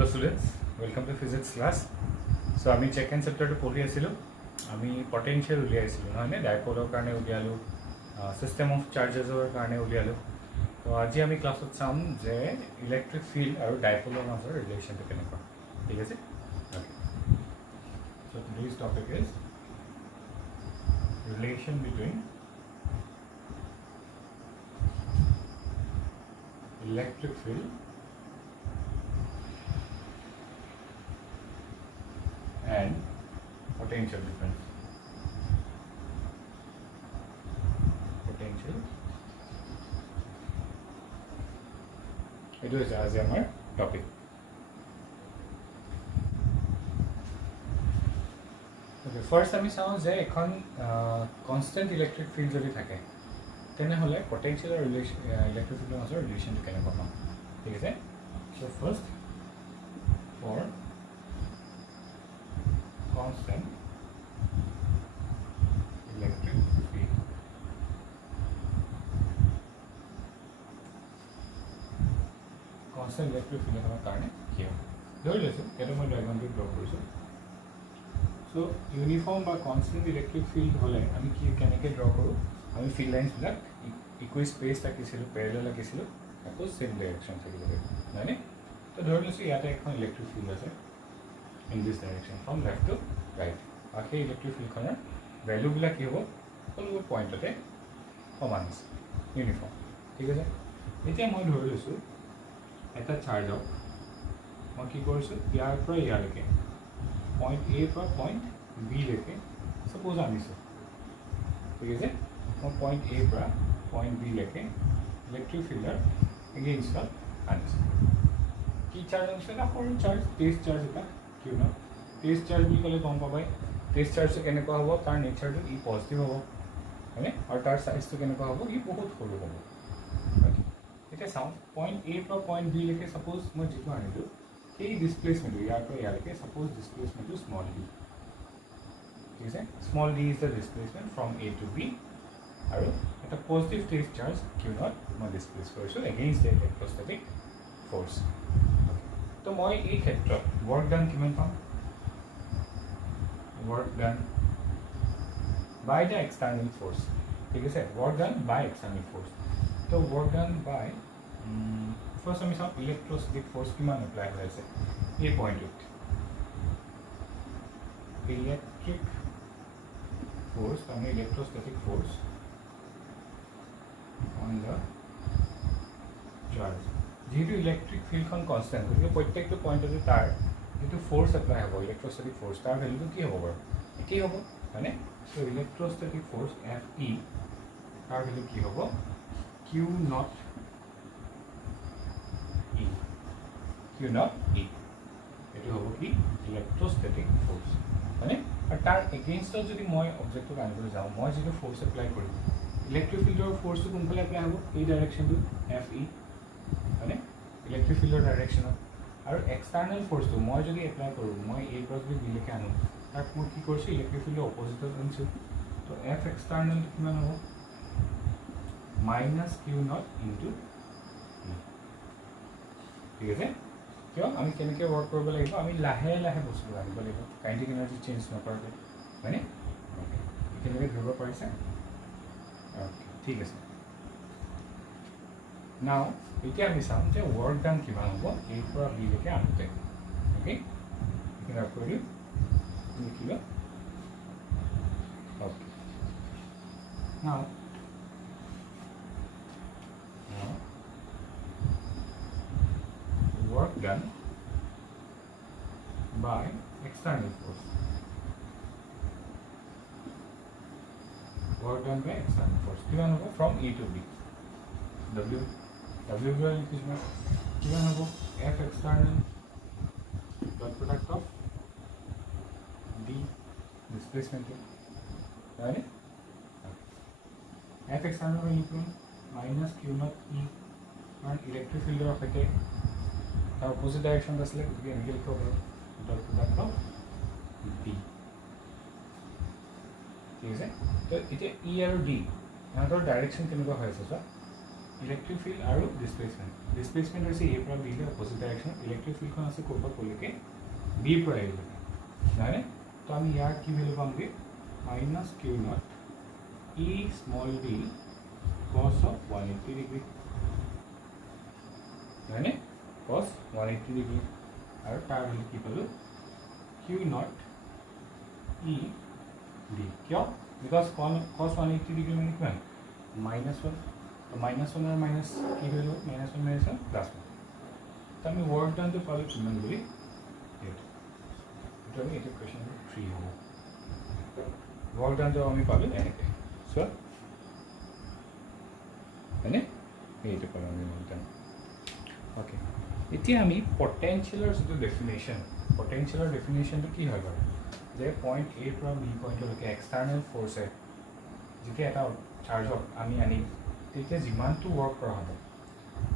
Hello students, welcome to physics class. So আমি second chapter to পঢ়ি আছিলো আমি potential উলিয়াইছিলো নহয় নে ডাইপোলৰ কাৰণে উলিয়ালো system of chargesৰ কাৰণে উলিয়ালো তো আজি আমি ক্লাছত চাম যে ইলেক্ট্ৰিক ফিল্ড আৰু ডাইপোলৰ মাজৰ ৰিলেচনটো কেনেকুৱা ঠিক আছে okay so today's topic is relation between electric field and potential difference. Potential. It is as our topic. Okay, first আমি চাওঁ যে এখন constant electric field যদি থাকে তেনেহ'লে potential আৰু electric field মাজৰ ৰিলেচনটো কেনেকুৱা পাম ঠিক আছে so first for constant electric field constant electric field এখনৰ কাৰণে কি হ'ব ধৰি লৈছোঁ এইটো মই ডায়াগ্ৰামটো ড্ৰ কৰিছোঁ so uniform বা constant electric field হ'লে আমি কি কেনেকৈ ড্ৰ কৰোঁ আমি field lines বিলাক equal space ৰাখিছিলোঁ parallel ৰাখিছিলোঁ আকৌ same direction থাকিব লাগিব মানে তো ধৰি লৈছোঁ ইয়াতে এখন electric field আছে in this direction from left to right আৰু সেই ইলেক্ট্ৰিক ফিল্ডখনৰ ভেলুবিলাক কি হ'ব সকলোবোৰ পইণ্টতে সমান আছে ইউনিফৰ্ম ঠিক আছে এতিয়া মই ধৰি লৈছোঁ এটা চাৰ্জক মই কি কৰিছোঁ ইয়াৰ পৰা ইয়ালৈকে পইণ্ট এ পৰা পইণ্ট বি লৈকে ছাপ'জ আনিছোঁ ঠিক আছে মই পইণ্ট এ পৰা পইণ্ট বি লৈকে ইলেক্ট্ৰিক ফিল্ডৰ এগেইনষ্টত আনিছোঁ কি চাৰ্জ আনিছে না সৰু চাৰ্জ টেষ্ট চাৰ্জ এটা কিয় ন টেষ্ট চাৰ্জ বুলি ক'লে গম পাবাই টেষ্ট চাৰ্জটো কেনেকুৱা হ'ব তাৰ নেচাৰটো ই পজিটিভ হ'ব হয়নে আৰু তাৰ চাইজটো কেনেকুৱা হ'ব ই বহুত সৰু হ'ব এতিয়া চাওঁ পইণ্ট এ পৰা পইণ্ট বি লৈকে ছাপ'জ মই যিটো আনিলোঁ সেই ডিছপ্লেচমেণ্টটো ইয়াৰ পৰা ইয়ালৈকে ছাপ'জ ডিছপ্লেচমেণ্টটো স্মল ডি ঠিক আছে small d is the displacement from A to B আৰু এটা positive test charge q naught মই ডিছপ্লেচ কৰিছোঁ এগেইনষ্ট দ্য ইলেক্ট্ৰষ্টেটিক ফ'ৰ্চ তো মই এই ক্ষেত্ৰত ৱৰ্ক ডান কিমান পাম work done by the external force ঠিক আছে work done by external force so work done by first আমি চাওঁ electrostatic force কিমান এপ্লাই হৈ আছে এই পইণ্টত electric force মানে electrostatic force on the charge যেহেতু ইলেক্ট্ৰিক ফিল্ডখন কনষ্টেণ্ট গতিকে প্ৰত্যেকটো পইণ্টতে তাৰ যিটো ফ'ৰ্চ এপ্লাই হ'ব ইলেক্ট্ৰষ্টেটিক ফ'ৰ্চ তাৰ ভেলুটো কি হ'ব বাৰু একেই হ'ব হয়নে so' electrostatic force F E তাৰ ভেলু কি হ'ব q naught E q naught E এইটো হ'ব কি ইলেক্ট্ৰষ্টেটিক ফ'ৰ্চ হয়নে আৰু তাৰ এগেইনষ্টত যদি মই অবজেক্টটোক আনিবলৈ যাওঁ মই যিটো ফ'ৰ্চ এপ্লাই কৰিম ইলেক্ট্ৰিক ফিল্ডৰ ফ'ৰ্চটো কোনফালে এপ্লাই হ'ব এই ডাইৰেকশ্যনটো এফ ই হয়নে ইলেক্ট্ৰিক ফিল্ডৰ ডাইৰেকশ্যনত আৰু এক্সটাৰ্নেল ফ'ৰ্চটো মই যদি এপ্লাই কৰোঁ মই এই পৰা যদি বিলৈকে আনো তাক মই কি কৰিছোঁ ইলেক্ট্ৰিক ফিল্ডৰ অপজিটত আনিছোঁ তো এফ এক্সটাৰ্নেলটো কিমান হ'ব মাইনাছ কিউ নট ইনটু ঠিক আছে কিয় আমি কেনেকৈ ৱৰ্ক কৰিব লাগিব আমি লাহে লাহে বস্তুবোৰ আনিব লাগিব কাইনেটিক এনাৰ্জি চেঞ্জ নকৰাকৈ হয়নে অ'কে কেনেকৈ ধৰিব পাৰিছে অ'কে ঠিক আছে নাও এতিয়া আমি চাম যে ৱৰ্ক ডান কিমান হ'ব এৰ পৰা বিলৈকে আনোতে অ'কে এইখিনি কৰি লিখিবা okay now work done by external force work done by external force কিমান হ'ব from A to B W পৰা লিখিছোঁ কিমান হ'ব F external dot product of d ডিছপ্লেচমেণ্টটো হয়নে এফ এক্সটাৰ্নেল লিখিম মাইনাছ কিউ নট ই কাৰণ ইলেক্ট্ৰিক ফিল্ডৰ সৈতে তাৰ অপজিট ডাইৰেকশ্যনত আছিলে গতিকে এনেকৈ লিখিব পাৰোঁ ডট প্ৰডাক্ট অফ ডি ঠিক আছে তো এতিয়া ই আৰু ডি ইহঁতৰ ডাইৰেকশ্যন কেনেকুৱা হৈ আছে চোৱা ইলেক্ট্ৰিক ফিল্ড আৰু ডিছপ্লেচমেণ্ট ডিছপ্লেচমেণ্ট হৈছে এৰ পৰা বিলৈ অপজিট ডাইৰেকশ্যন ইলেক্ট্ৰিক ফিল্ডখন আছে ক'ৰ পৰা ক'লৈকে বিৰ পৰা এলৈকে নহয়নে তো আমি ইয়াৰ কি ভেলু পামগৈ minus q naught E small d cos of 180 degree নহয়নে কছ 180 ডিগ্ৰী আৰু তাৰ ভেলু কি পালোঁ কিউ নট ই ডি কিয় বিকজ কছ 180 ডিগ্ৰী মানে কিমান -1 -1 আৰু মাইনাছ কি হৈ গ'ল -1 -1 +1 তো আমি ৱৰ্ক ডানটো পালোঁ কিমান বুলি এইটো আমি এইটো কুৱেশ্যন নম্বৰ 3 হ'ব ৱৰ্ক ডানটো আমি পালোঁ এনেকৈ চোৱা হয়নে এইটো পালোঁ আমি ৱৰ্ক ডান অ'কে এতিয়া আমি পটেঞ্চিয়েলৰ যিটো ডেফিনেশ্যনটো কি হয় বাৰু যে পইণ্ট এৰ পৰা বি পইণ্টলৈকে এক্সটাৰ্নেল ফ'ৰ্ছে যেতিয়া এটা চাৰ্জক আমি আনিম তেতিয়া যিমানটো ৱৰ্ক কৰা হ'ব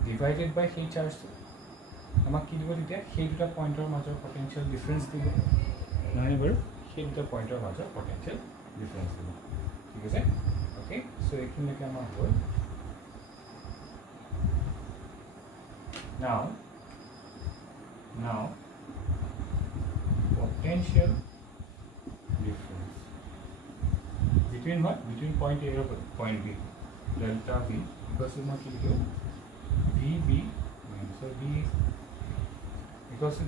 ডিভাইডেড বাই সেই চাৰ্জটো আমাক কি দিব তেতিয়া সেই দুটা পইণ্টৰ মাজৰ পটেঞ্চিয়েল ডিফাৰেঞ্চ দিব নহয়নে বাৰু সেই দুটা পইণ্টৰ মাজৰ পটেঞ্চিয়েল ডিফাৰেঞ্চ দিব ঠিক আছে অ'কে চ' এইখিনিলৈকে আমাৰ হ'ল now potential difference between what between point A and point B delta V because of what VB so B because of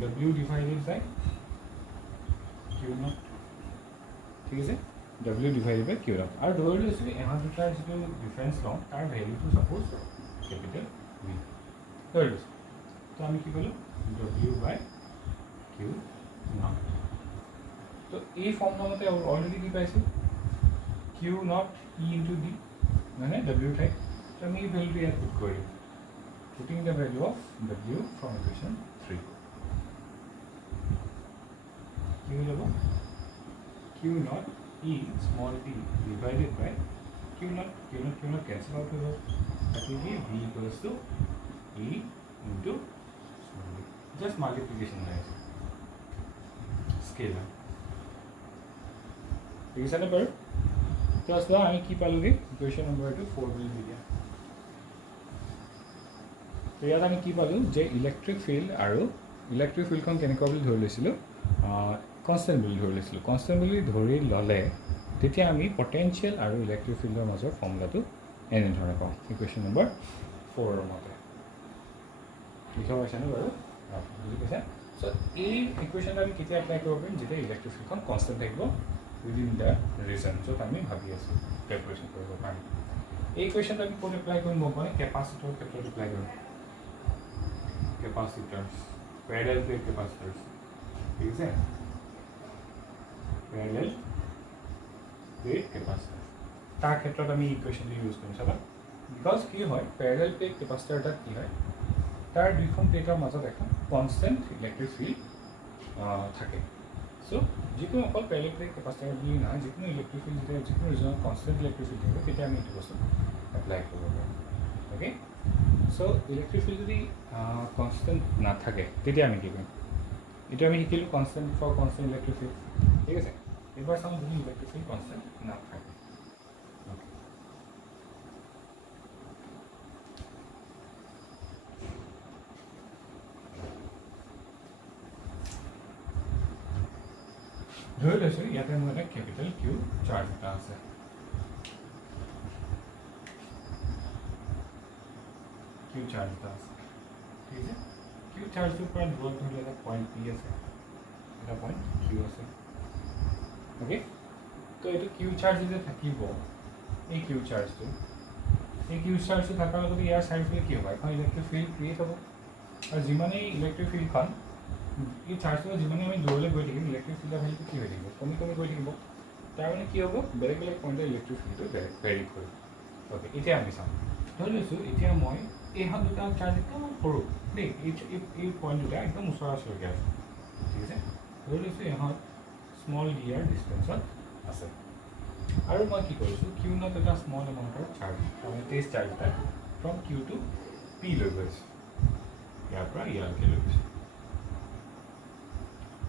W divided by Q naught ঠিক আছে W divided by Q naught আৰু ধৰি লৈছোঁ এমাহ দুটাৰ যিটো difference লওঁ তাৰ ভেলুটো ছাপ'জ কেপিটেল V ধৰি লৈছোঁ তো আমি কি ক'লোঁ W by Q naught তো এই ফৰ্মুলামতে অলৰেডি কি পাইছোঁ Q naught E into D মানে W ঠাইত তো আমি এই ভেলুটো ইয়াত পুট কৰিম putting the value of W from equation 3 কি হৈ যাব Q naught E small d divided by Q naught cancel out হৈ যাব that will be V equals to E into small d just multiplication আছে scalar ঠিক আছে না বাৰু তো আসলে আমি কি পালোগে ইকুয়েশন নম্বৰ 4 বুলি দিয়া তো ইয়াত আমি কি পালো যে ইলেক্ট্ৰিক ফিল্ডখন কেনেকুৱা বুলি ধৰি লৈছিলোঁ কনষ্টেণ্ট বুলি ধৰি লৈছিলোঁ কনষ্টেণ্ট বুলি ধৰি ল'লে তেতিয়া আমি পটেঞ্চিয়েল আৰু ইলেক্ট্ৰিক ফিল্ডৰ মাজৰ ফৰ্মুলাটো এনেধৰণে পাওঁ ইকুৱেশ্যন নম্বৰ 4ৰ মতে লিখা হৈছেনে বাৰু বুজি পাইছে চ' এই ইকুৱেশ্যনটো আমি কেতিয়া এপ্লাই কৰিব পাৰিম যেতিয়া ইলেক্ট্ৰিক ফিল্ডখন কনষ্টেণ্ট থাকিব উইদিন দ্য ৰিজন য'ত আমি ভাবি আছোঁ কেলকুলেশ্যন কৰিব পাৰিম এই ইকুৱেশ্যনটো আমি ক'ত এপ্লাই কৰিম মই কেপাচিটৰৰ ক্ষেত্ৰত এপ্লাই কৰিম capacitors parallel plate capacitors ठीक है parallel plate capacitors तार क्षेत्र में इक्वेशन यूज करें सब बिकॉज की है parallel plate capacitor टा की है तार दुखन प्लेटर मजत एक constant electric field থাকে सो जिको अकल parallel plate capacitor भी ना जिको electric field जिको रीजन constant electric field থাকে তেতিয়া আমি এটো বস্তু এপ্লাই কৰিব পাৰোঁ ओके सो इलेक्ट्रिक फिल्ड যদি কনষ্টেণ্ট নাথাকে তেতিয়া আমি কি কৰিম এটা আমি শিকিলোঁ constant for constant electric field ঠিক আছে এবাৰ চাওঁ যদি ইলেক্ট্ৰিক ফিল্ড কনষ্টেণ্ট নাথাকে ধৰি লৈছোঁ ইয়াতে মোৰ এটা কেপিটেল কিউ চাৰ্জ এটা আছে Q charge था ठीक है Q charge के ऊपर दूर दूर लगा पॉइंट P है मेरा पॉइंट Q है ओके तो ये तो Q charge इधर थकी वो ये Q charge तो थका लगा तो यार साइड फील्ड क्यों होगा इतना इलेक्ट्रिक फील्ड क्रिएट होगा और जिमाने इलेक्ट्रिक फील्ड खान ये चार्ज तो जिमाने हमें दौड़े गए थे इलेक्ट्रिक फील्ड का वैल्यू क्यों होगी कमी कमी गए थे वो तार क्या होगा बेलेग बेलेग पॉइंट इलेक्ट्रिक फील्ड तो वेरी कर ओके इतना আমি চাম ধৰি লৈছোঁ এতিয়া মই এইখন দুটা চাৰ্জ একদম সৰু দেই এই পইণ্ট দুটা একদম ওচৰা ওচৰকৈ আছে ঠিক আছে ধৰি লৈছোঁ ইহঁত স্মল ডি আৰ ডিষ্টেঞ্চত আছে আৰু মই কি কৰিছোঁ কিউ নট এটা স্মল এমাউণ্টৰ চাৰ্জ তাৰমানে টেষ্ট চাৰ্জ এটা ফ্ৰম কিউ টু পি লৈ গৈছোঁ ইয়াৰ পৰা ইয়ালৈকে লৈ গৈছোঁ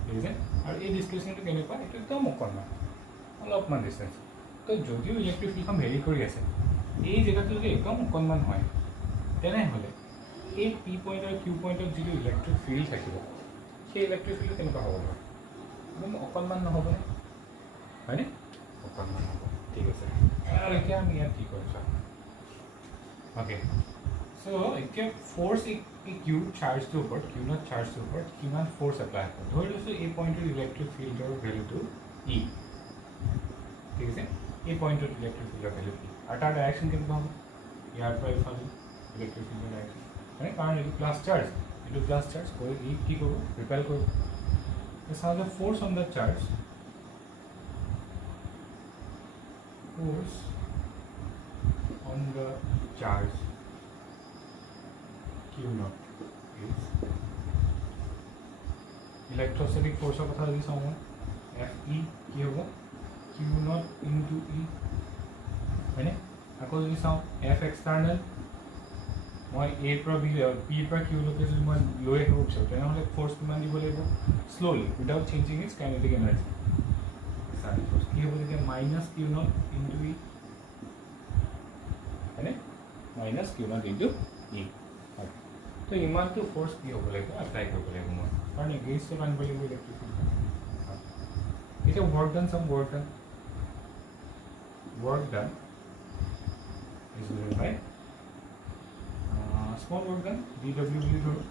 ঠিক আছে আৰু এই ডিছপ্লেচমেণ্টটো কেনেকুৱা এইটো একদম অকণমান অলপমান ডিষ্টেঞ্চ তো যদিও ইলেক্ট্ৰিক ফিল্ডখন ভেৰি কৰি আছে এই জেগাটো যদি একদম অকণমান হয় তেনেহ'লে এই পি পইণ্ট আৰু কিউ পইণ্টত যিটো ইলেক্ট্ৰিক ফিল্ড থাকিব সেই ইলেক্ট্ৰিক ফিল্ডটো কেনেকুৱা হ'ব বাৰু একদম অকণমান নহ'বনে হয়নে অকণমান হ'ব ঠিক আছে আৰু এতিয়া আমি ইয়াত কি কৰিম চাওঁ অ'কে চ' এতিয়া ফ'ৰ্চ এই কিউ চাৰ্জটোৰ ওপৰত কিউ নট চাৰ্জটোৰ ওপৰত কিমান ফ'ৰ্চ এপ্লাই হ'ব ধৰি লৈছোঁ এই পইণ্টৰ ইলেক্ট্ৰিক ফিল্ডৰ ভেলুটো ই ঠিক আছে এই পইণ্টত ইলেক্ট্ৰিক ফিল্ডৰ ভেলু ই আৰু তাৰ ডাইৰেকশ্যন কেনেকুৱা হ'ব ইয়াৰ পৰা ইফালে ইলেক্ট্ৰিক ফিল্ডৰ ডাইৰেকশ্যন মানে কাৰণ এইটো প্লাছ চাৰ্জ কৰি ই কি কৰিব ৰিপেল কৰিব চাওঁ যে force on the charge force on the charge Q naught is electrostatic force of কথা যদি চাওঁ মই FE কি হ'ব Q naught into E হয়নে আকৌ যদি চাওঁ F external মই A পৰা B P পৰা Q লৈকে যদি মই লৈ আহিব বিচাৰোঁ তেনেহ'লে ফ'ৰ্চ কিমান দিব লাগিব slowly without changing its kinetic energy কি হ'ব তেতিয়া মাইনাছ কিউ নট ইনটু ই হয়নে মাইনাছ কিউ নট ইনটু ই হয় তো ইমানটো ফ'ৰ্চ কি হ'ব লাগিব এপ্লাই কৰিব লাগিব মই কাৰণ এগেইনষ্টত আনিব লাগিব ইলেক্ট্ৰিক ফিল্ড এতিয়া work done sum work done is given by small work done d W বুলি ধৰোঁ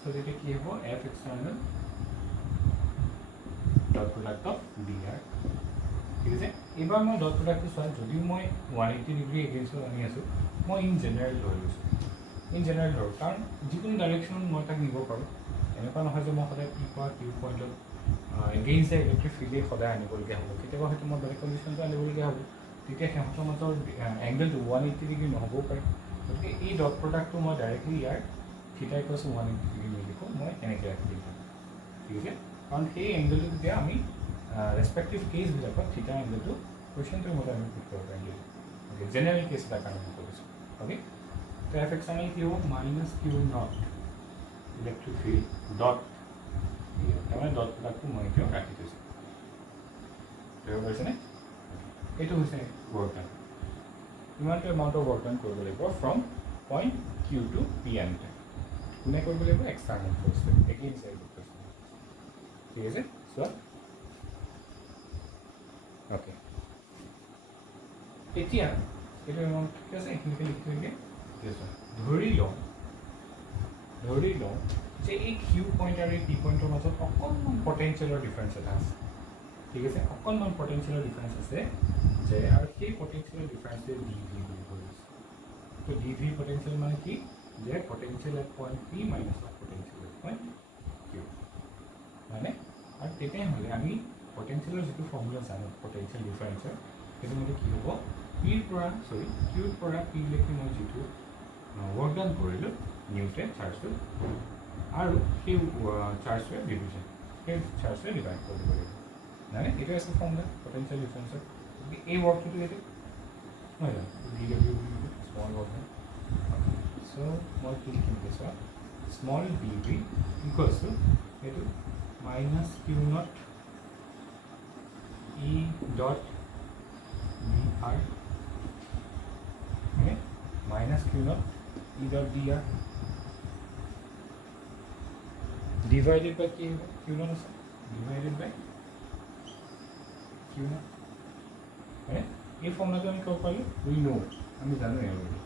চ' তেতিয়া কি হ'ব F external dot product of d r ঠিক আছে এইবাৰ মই ডট প্ৰডাক্টটো চোৱা যদিও মই 180 ডিগ্ৰী এগেইনষ্টত আনি আছোঁ মই ইন জেনেৰেল লৈ লৈছোঁ কাৰণ যিকোনো ডাইৰেকশ্যনত মই তাক নিব পাৰোঁ এনেকুৱা নহয় যে মই সদায় পি পৰা কিউ পইণ্টত এগেইনষ্ট দ্য ইলেক্ট্ৰিক ফিল্ডেই সদায় আনিবলগীয়া হ'ব কেতিয়াবা হয়তো মই বেলেগ কণ্ডিশ্যনটো আনিবলগীয়া হ'ব তেতিয়া সিহঁতৰ মাজৰ এংগেলটো 180 ডিগ্ৰী নহ'বও পাৰে গতিকে এই ডট প্ৰডাক্টটো মই ডাইৰেক্টলি ইয়াৰ থিটা ইকুৱেলছ 180 ডিগ্ৰী নিলিখোঁ মই এনেকৈ ৰাখি দিম ঠিক আছে কাৰণ সেই এংগেলটো তেতিয়া আমি ৰেচপেক্টিভ কেছবিলাকত থিটা এংগেলটো কুৱেশ্যনটোৰ মতে আমি ফিট কৰিব পাৰিম অ'কে জেনেৰেল কেছ এটাৰ কাৰণে মই কৰিছোঁ অ'কে তো এফ এক্সটাৰ্নেল কি হ'ব minus q naught electric field dot তাৰমানে ডট প্ৰডাক্টটো মই এতিয়াও ৰাখি থৈছোঁ ধৰিব পাৰিছেনে এইটো হৈছে ৱৰ্ক ডান ইমানটো এমাউণ্টৰ ৱৰ্ক ডান কৰিব লাগিব from point q to P N কোনে কৰিব লাগিব এক্সটাৰ্নেল ফ'ৰ্চে এগেইনষ্ট ঠিক আছে চোৱা অ'কে এতিয়া এইটো এমাউণ্ট ঠিক আছে এইখিনিকে লিখি থৈ ধৰি লওঁ যে এই কিউ পইণ্ট আৰু এই পি পইণ্টৰ মাজত অকণমান পটেঞ্চিয়েলৰ ডিফাৰেঞ্চ এটা আছে ঠিক আছে অকণমান পটেঞ্চিয়েলৰ ডিফাৰেঞ্চ আছে যে আৰু সেই পটেঞ্চিয়েলৰ ডিফাৰেঞ্চে ডি ভি বুলি কৰিছে তো ডি ভি পটেঞ্চিয়েল মানে কি যে potential at point P minus of potential at point q মানে আৰু তেতিয়াহ'লে আমি পটেঞ্চিয়েলৰ যিটো ফৰ্মুলা জানো পটেঞ্চিয়েল ডিফাৰেঞ্চৰ সেইটো মানে কি হ'ব কিউৰ পৰা পিলৈকে মই যিটো ৱৰ্ক ডান কৰিলোঁ নিউটে চাৰ্জটো আৰু সেই চাৰ্জটোৱে ডিভিজন সেই চাৰ্জটোৱে ডিভাইড কৰি দিব লাগিব মানে এইটো আছে ফৰ্মুলা পটেঞ্চিয়েল ডিফাৰেঞ্চৰ গতিকে এই ৱৰ্কটোতো এইটো নহয় জানো ডি ডব্লিউ বুলি স্মল ৱৰ্ক হয় চ' মই কি লিখিম চোৱা small d V equals to এইটো minus q naught E dot d r minus q naught E dot d r divided by কি হ'ব কিউ নট আছে ডিভাইডেড বাই কিউ নট হয় এই ফৰ্মুলাটো আমি ক'ব পাৰিলোঁ উই নো আমি জানো অলৰেডি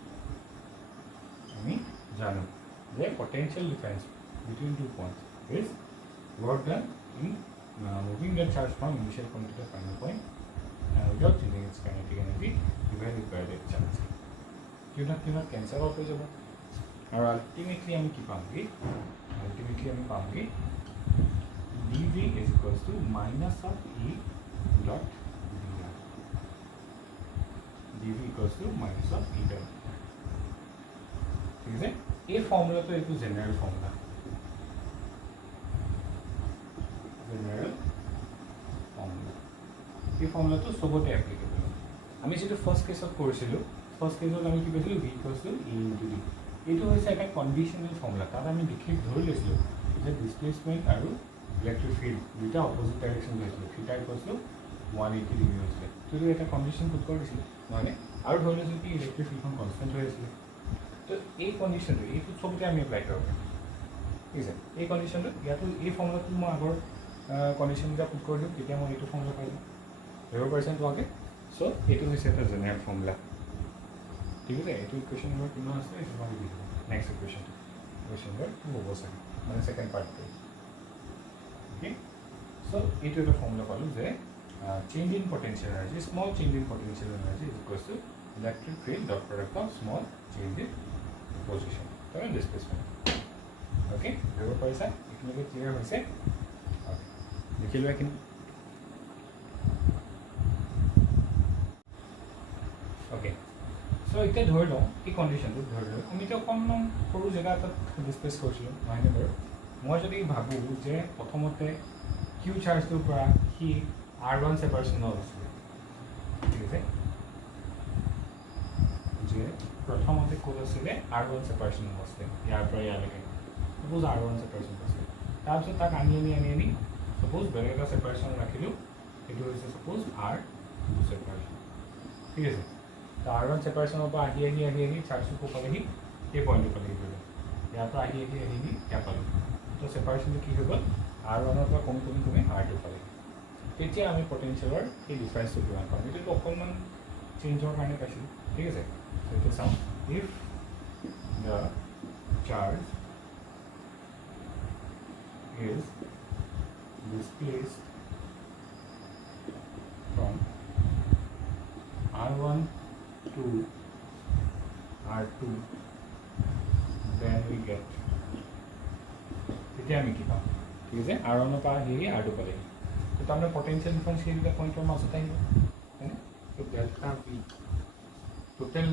আমি জানো যে potential difference between two points is work done in moving the charge from initial point to the final point without changing its kinetic energy divided by the charge q not cancel out हो जाएगा और ultimately हम की पाएंगे dv is equals to minus of e dot dr dv equals to minus of e dot ठीक है ये formula तो एक जनरल फॉर्मूला এই ফৰ্মুলাটো চবতে এপ্লিকেবল আমি যেটো ফাৰ্ষ্ট কেছত কৰিছিলোঁ ফাৰ্ষ্ট কেছত আমি কি কৈছিলোঁ ভি ইকুৱেলছ টু ই ইনটু ডি এইটো হৈছে এটা কণ্ডিশ্যনেল ফৰ্মুলা তাত আমি দেখি ধৰি লৈছিলোঁ যে ডিছপ্লেচমেণ্ট আৰু ইলেক্ট্ৰিক ফিল্ড দুটা অপজিট ডাইৰেকশ্যন হৈছিলে থিটা ইকুৱেলছ টু 180 ডিগ্ৰী হৈছিলে সেইটো এটা কণ্ডিশ্যন পুট কৰি দিছিলোঁ নহয়নে আৰু ধৰি লৈছোঁ কি ইলেক্ট্ৰিক ফিল্ডখন কনষ্টেণ্ট হৈ আছিলে তো এই কণ্ডিশ্যনটো এইটো চবতে আমি এপ্লাই কৰিব পাৰিম ঠিক আছে এই কণ্ডিশ্যনটো ইয়াতো এই ফৰ্মুলাটো মই আগৰ কণ্ডিশ্যনকেইটা পুট কৰি দিওঁ তেতিয়া মই এইটো ফৰ্মুলা পাই যাম ধৰিব পাৰিছে তোমাকে চ' এইটো হৈছে এটা জেনেৰেল ফৰ্মুলা ঠিক আছে এইটো ইকুৱেশ্যন নম্বৰ কিমান আছে এইটো মই দি দিম নেক্সট ইকুৱেশ্যনটো ইকুৱেশ্যন নম্বৰ 2 হ'ব চাগে মানে ছেকেণ্ড পাৰ্টটো অ'কে চ' এইটো এটা ফৰ্মুলা পালোঁ যে change in potential energy, small change in potential energy is equals to electric field dot product of small change in position or displacement. Okay, remember paisa? Economic clear hoise? Okay. Likhilo ekin. Okay. So ite dhori lo, ei condition tu dhori lo. Ami to kommon koru jaga ta displace korchilo, mahine bar. Moi jodi bhabu je prothomote Q charge tur pora hi R1 separation আছিলে ঠিক আছে যে প্ৰথমতে code আছিলে R1 separation আছিলে ইয়াৰ পৰা ইয়ালৈকে suppose R1 separation আছিলে তাৰপিছত তাক আনি suppose বেলেগ এটা separation ৰাখিলোঁ এইটো হৈছে suppose R2 separation ঠিক আছে তো R1 separation পৰা আহি চাৰ্জটো ক'ত পালেহি এই পইণ্টটো পালেহি ইয়াৰ পৰা আহি ইয়াৰ পালোঁ তো separation কি হৈ গ'ল R1 ৰ পৰা কমি R2 পালেহি তেতিয়া আমি পটেনচিয়েলৰ এই ডিফাৰেন্সটো কিমান পাম এইটো অকণমান চেঞ্জৰ কাৰণে পাইছিলোঁ ঠিক আছে এইটো চাওঁ if the charge is displaced from R1 to R2 then we get তেতিয়া আমি কি পাম ঠিক আছে R1 পৰা R2 পালেহি तो हमने पोटेंशियल डिफरेंस के लिए पॉइंट में सकता है तो delta V total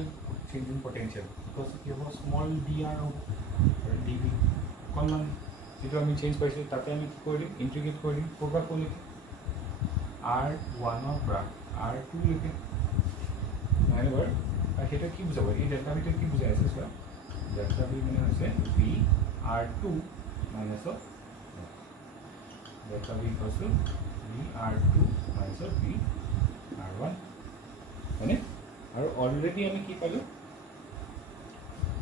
change in potential because ये वो स्मॉल dr हो और dv कॉमन যেটো আমি চেঞ্জ কৰিছো তাতে আমি কি কৰিম ইন্টিগ্ৰেট কৰিম কৰবা কৰিলে R1 ৰ পৰা R2 লৈকে মানে বৰ আৰু হেটো কি বুজাব এই ডেল্টা ভিটো কি বুজাই আছে সৰ ডেল্টা V মানে হৈছে V R2 minus of delta V equals to VR2 minus of VR1 মানে আৰু অলৰেডি আমি কি পালো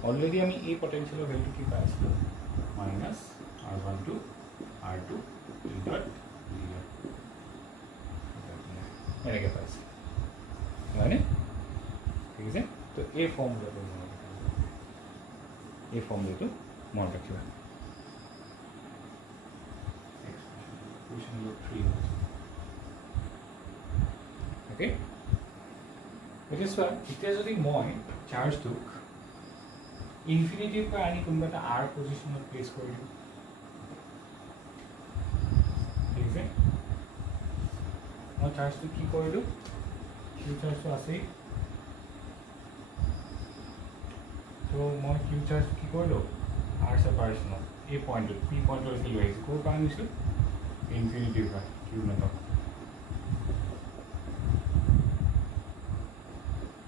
অলৰেডি আমি এই পটেনশিয়েলৰ ভ্যালু কি পাইছো minus R1 to R2 dot dr এনেকে পাইছো মানে ঠিক আছে তো এই ফৰ্মুলাটো মনত ৰাখিবা Question number 3 also. Okay? It is why it is যদি মই চাৰ্জ টুক ইনফিনিটিভ পৰা আনি কোনোবা এটা R পজিশনত প্লেস কৰি দিওঁ ঠিক আছে মই চাৰ্জটো কি কৰিলোঁ Q চাৰ্জটো আছেই তো মই Q চাৰ্জ কি কৰিলোঁ R সেপাৰেশনত এই পইণ্টত P পইণ্টলৈকে লৈ আহিছোঁ ক'ৰ পৰা আনিছোঁ infinity by Q number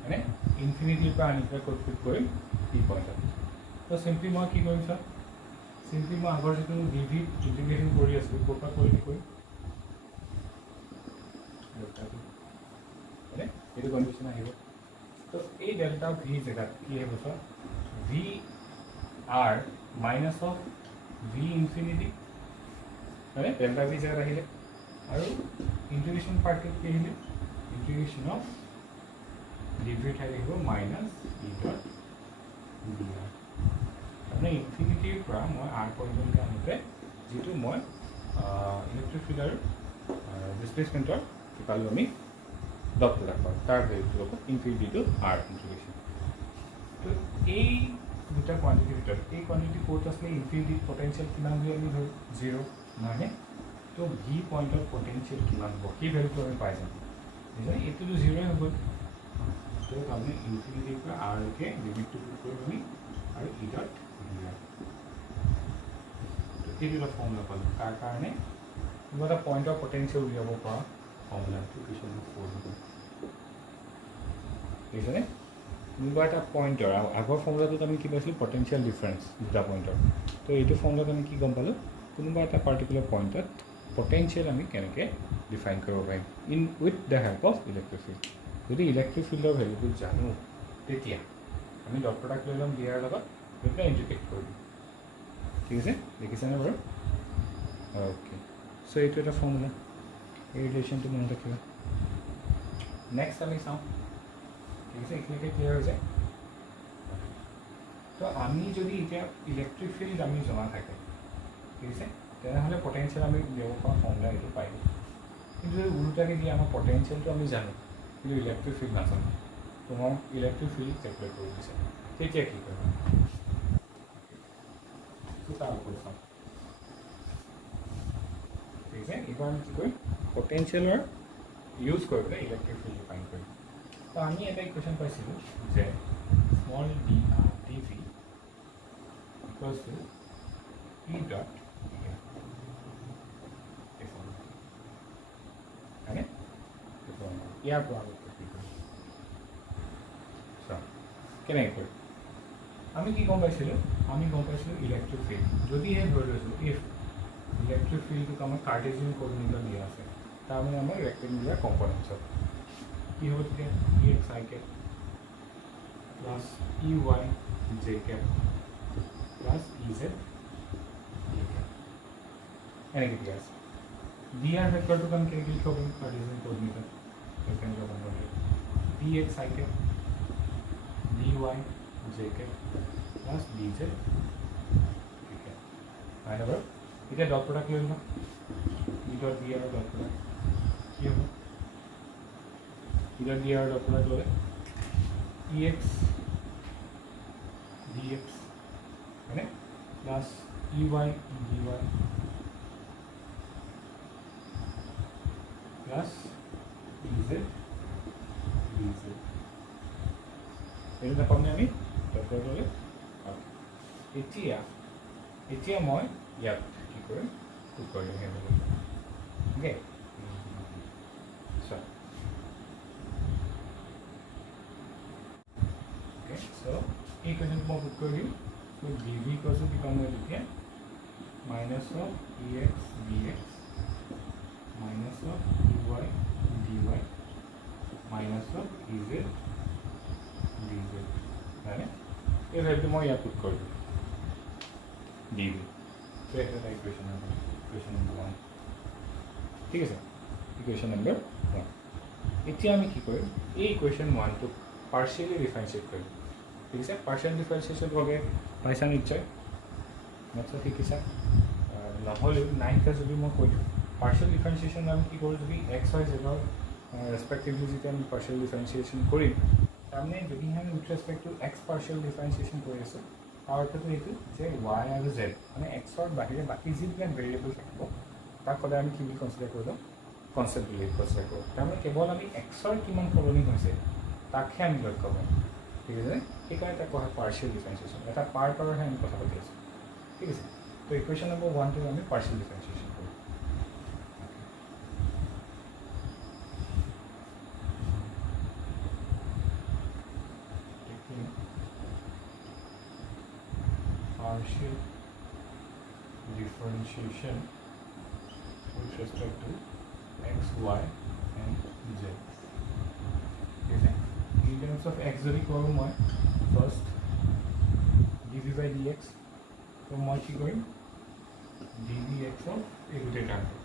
and infinity by anita could fit going P point so simply মই কি কৰিম স্যাৰ simply মই আগৰ যেটো dv ইন্টিগ্ৰেশন কৰি আছো কোপা কৰি কই মানে এইটো কন্ডিশন আহিব তো এই ডেল্টা v জেগা কি হ'ব sir v r minus of v infinity মানে ডেল্টা v জেগা আহিলে আৰু ইন্টিগ্ৰেশন পাৰ্টটো কি আহিলে ইন্টিগ্ৰেশন অফ dv থাকিব মাইনাস e ডট dr মানে ইনফিনিটিৰ পৰা মই r পইণ্টলৈকে আনোতে যেটো মই ইলেক্ট্ৰিক ফিল্ডৰ ডিসপ্লেসমেন্টৰ পালো আমি ডট প্ৰডাক্ট পাওঁ তাৰ ভ্যালুটো হ'ব ইনফিনিটি টু r ইন্টিগ্ৰেশন তো এই দুটা কোৱান্টিটি ভিতৰত এই কোৱান্টিটি ক'ত আছে ইনফিনিটি পটেনশিয়েল কিমান বুলি আমি ধৰো 0 মানে তো v পয়েন্টৰ পটেনশিয়েল কিমান হ'ব কি ভ্যালুটো আমি পাই যাম মানে এটো 0 হ'ব তো আমি ইনফিনিটিৰ পৰা r লৈকে লিমিটটো পুট কৰি আমি আৰু e ডট dr তো এইটো ফৰ্মুলা পালো তাৰ কাৰণে কিবা এটা পয়েন্টৰ পটেনশিয়েল উলিয়াব পৰা ফৰ্মুলাটো কিছন 4 হ'ব বুজিছনে কিবা এটা পয়েন্টৰ আগৰ ফৰ্মুলাটোত আমি কি পাইছিলো পটেনশিয়েল ডিফাৰেন্স দুটা পয়েন্টৰ তো এইটো ফৰ্মুলাত আমি কি গম পালো কোনোবা এটা পাৰ্টিকুলাৰ পয়েন্টত পটেনশিয়েল আমি কেনেকৈ ডিফাইন কৰিব পাৰিম in with the help of electric field যদি ইলেক্ট্ৰিক ফিল্ডৰ ভেলুটো জানো তেতিয়া আমি ডট প্ৰডাক্ট লৈ ল'ম দিয়াৰ লগত লৈ পেলাই ইণ্টিগ্ৰেট কৰি দিম ঠিক আছে দেখিছেনে বাৰু অ'কে চ' এইটো এটা ফৰ্মুলা এই ৰিলেশ্যনটো মনত ৰাখিবা নেক্সট আমি চাওঁ ঠিক আছে এইখিনিকে ক্লিয়াৰ হৈ যায় তো আমি যদি এতিয়া ইলেক্ট্ৰিক ফিল্ড আমি জনা থাকে ঠিক আছে তেনেহ'লে পটেঞ্চিয়েল আমি দিব পৰা ফৰ্মুলা এইটো পাই দিম কিন্তু যদি ওলোটাকৈ দিয়ে আমাৰ পটেঞ্চিয়েলটো আমি জানো কিন্তু ইলেক্ট্ৰিক ফিল্ড নাজানো তো মই ইলেক্ট্ৰিক ফিল্ড কেলকুলেট কৰিব বিচাৰোঁ তেতিয়া কি কৰিম তাৰ ওপৰত চাওঁ ঠিক আছে এইবাৰ আমি কি কৰিম পটেঞ্চিয়েলৰ ইউজ কৰি পেলাই ইলেক্ট্ৰিক ফিল্ড ডিফাইন কৰিম তো আমি এটা ইকুৱেশ্যন পাইছিলোঁ যে small d V equals two E dot হয়নে ইয়াৰ পৰা কেনেকৈ কৰিম আমি কি গম পাইছিলোঁ আমি গম পাইছিলোঁ ইলেক্ট্ৰিক ফিল্ড যদিহে ধৰি লৈছোঁ ইফ ইলেক্ট্ৰিক ফিল্ডটোক আমাৰ কাৰ্টেজিয়ান কোঅৰ্ডিনেটত দিয়া আছে তাৰমানে আমাৰ ৰেক্টেংগুলাৰ কম্পনেণ্টছত কি হ'ব তেতিয়া E x i cap plus E y j cap plus E z G cap এনেকৈ দিয়া আছে দিয়াৰ ভেক্টৰটোক আমি কেনেকৈ লিখিব পাৰিম কাৰ্টেজিয়ান কোঅৰ্ডিনেটত rectangular component d x i cap dy jk plus dz ঠিক আছে হয় না বাৰু এতিয়া ডট প্ৰডাক্ট লৈ লওঁ E dot d r dot product কি হ'ব E dot d r dot product ল'লে ই এক্স ডি এক্স হয়নে plus E y d y plus E z d z এইটো নাপামনে আমি ডক্টৰ ল'লে এতিয়া মই ইয়াত কি কৰিম পুট কৰি দিম সেইবোৰ অ'কে চ' এই কুৱেশ্যনটো মই পুট কৰি দিম চ' ডি ভি কৈছোঁ কি পাম মই তেতিয়া minus of E x d x minus of E y d Y minus of E Z dz হয়নে এই ভেলুটো মই ইয়াত পুট কৰি দিম dv তো এটা ইকুৱেশ্যন নম্বৰ 1 ঠিক আছে ইকুৱেশ্যন নম্বৰ 1 এতিয়া আমি কি কৰিম এই ইকুৱেশ্যন 1টোক পাৰ্চিয়েলি ডিফাৰেঞ্চিয়েট কৰিম ঠিক আছে পাৰ্চিয়েল ডিফাৰেঞ্চিয়েশ্যন লগে পাইছা নিশ্চয় মেথছত শিকিছা নহ'লেও 9 ক্লাছ যদি মই কৈ দিওঁ পাৰ্চিয়েল ডিফাৰেঞ্চিয়েশ্যন আমি কি কৰোঁ যদি এক্স ৱাই জেডৰ ৰেচপেক্টিভলি যেতিয়া আমি পাৰ্চিয়েল ডিফাৰেঞ্চিয়েশ্যন কৰিম তাৰমানে যদিহে আমি with respect to x partial differentiation কৰি আছোঁ তাৰ অৰ্থটো এইটো যে ৱাই আৰু জেড মানে এক্সৰ বাহিৰে বাকী যিবিলাক ভেৰিয়েবল থাকিব তাক সদায় আমি কি বুলি কনচিডাৰ কৰি লওঁ কনচেপ্ট বুলি কনচিডাৰ কৰোঁ তাৰমানে কেৱল আমি এক্সৰ কিমান সলনি হৈছে তাকহে আমি লক্ষ্য কৰিম ঠিক আছে সেইকাৰণে তাক কোৱা হয় পাৰ্চিয়েল ডিফাৰেঞ্চিয়েশ্যন এটা পাৰ্টৰহে আমি কথা পাতি আছোঁ ঠিক আছে তো ইকুৱেশ্যন নম্বৰ 1টো আমি পাৰ্চিয়েল ডিফাৰেঞ্চিয়েশ্যন কৰোঁ partial differentiation with respect to x, y and z. Okay. In terms of x, যদি কৰোঁ মই first dv by dx তো মই কি কৰিম dvx of এই গোটেই টাৰ্মটো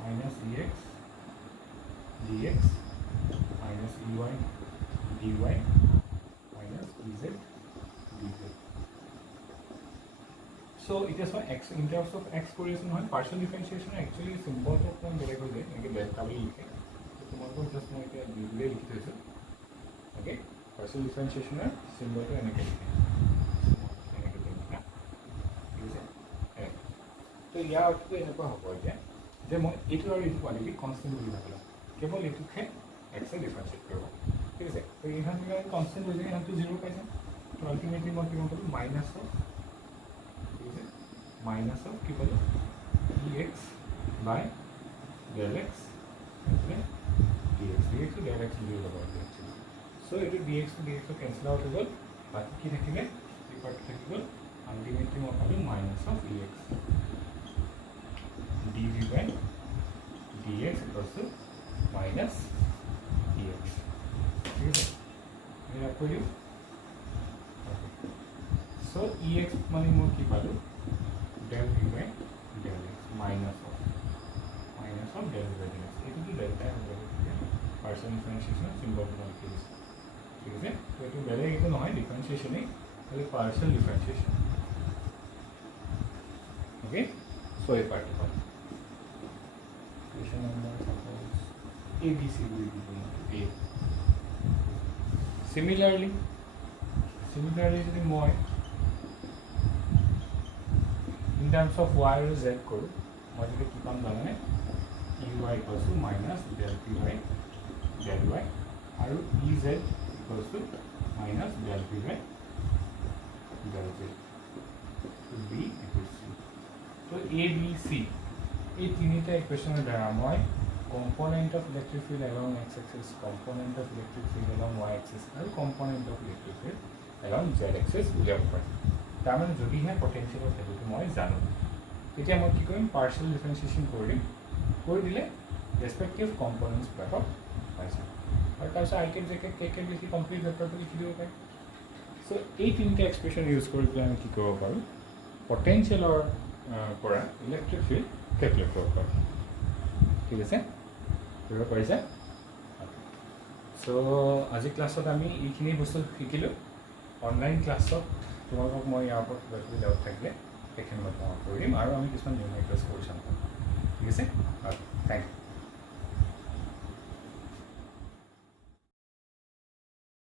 minus ex dx minus ey dy minus ez dz. So it is for x in terms of x correlation one partial differentiation actually symbol of one beleg hoy jay enke delta boli likhe to tomar ko just moi eta dile likhi desu okay partial differentiation er symbol to enke likhe to ya to enko hobo je moi etu aru etu quality constant boli bhagla kebol etu khe x e differentiate koribo thik ase to ehan mi constant hoye ehan to 0 paise to ultimately moi ki koru minus of minus of কি বলে dx by del x dx dx to del x will over actually so it is dx to dx cancel out হৈ গল বাকি কি থাকিলে এই part থাকি গল ultimately মই পালো minus of ex dv by dx equals to minus ex ঠিক আছে আমি ৰাখ কৰি দিওঁ সো EX মানে মই কি পালোঁ del V by del X minus of del V by del X এইটো কি delta হ'ব partial differentiation symbol মই কি দিছোঁ ঠিক আছে তো এইটো বেলেগ একো নহয় ডিফাৰেন্সিয়েশ্যনেই খালি partial differentiation okay so এই পাৰ্টটো পালোঁ question number suppose ABC will be A similarly যদি মই in terms of y আৰু z কৰোঁ মই যদি কি পাম জানানে EY equals to minus del P by del Y আৰু EZ equals to minus del P by del Z B equals to so A B C এই তিনিটা ইকুৱেশ্যনৰ দ্বাৰা মই component of electric field along x axis component of electric field along y axis আৰু component of electric field along z axis উলিয়াব পাৰিম তাৰমানে যদিহে potential of ভেলুটো মই জানো তেতিয়া মই কি কৰিম পাৰ্চিয়েল ডিফাৰেন্সিয়েশ্যন কৰি দিলে ৰেসপেক্টিভ কম্পোনেণ্টছবিলাকক পাইছোঁ আৰু তাৰপিছত আই কেন জেকে কে কেন লিখি কমপ্লিট ভেক্টৰটো লিখি দিব পাৰিম চ' এই তিনিটা এক্সপ্ৰেশ্যন ইউজ কৰি পেলাই আমি কি কৰিব পাৰোঁ পটেনচিয়েলৰ পৰা ইলেক্ট্ৰিক ফিল্ড কেলকুলেট কৰিব পাৰোঁ ঠিক আছে কৰিব পাৰিছে চ' আজি ক্লাছত আমি এইখিনি বস্তু শিকিলোঁ অনলাইন ক্লাছত তোমালোকক মই ইয়াৰ ওপৰত কিবা কিবি ডাউট থাকিলে সেইখিনি মই তোমাক কৰি দিম আৰু আমি কিছুমান নিউমেৰিকেলছ কৰি চাম ঠিক আছে থেংক ইউ